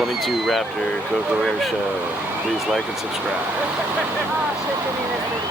22 Raptor Coco Air Show. Please like and subscribe. Oh, shit,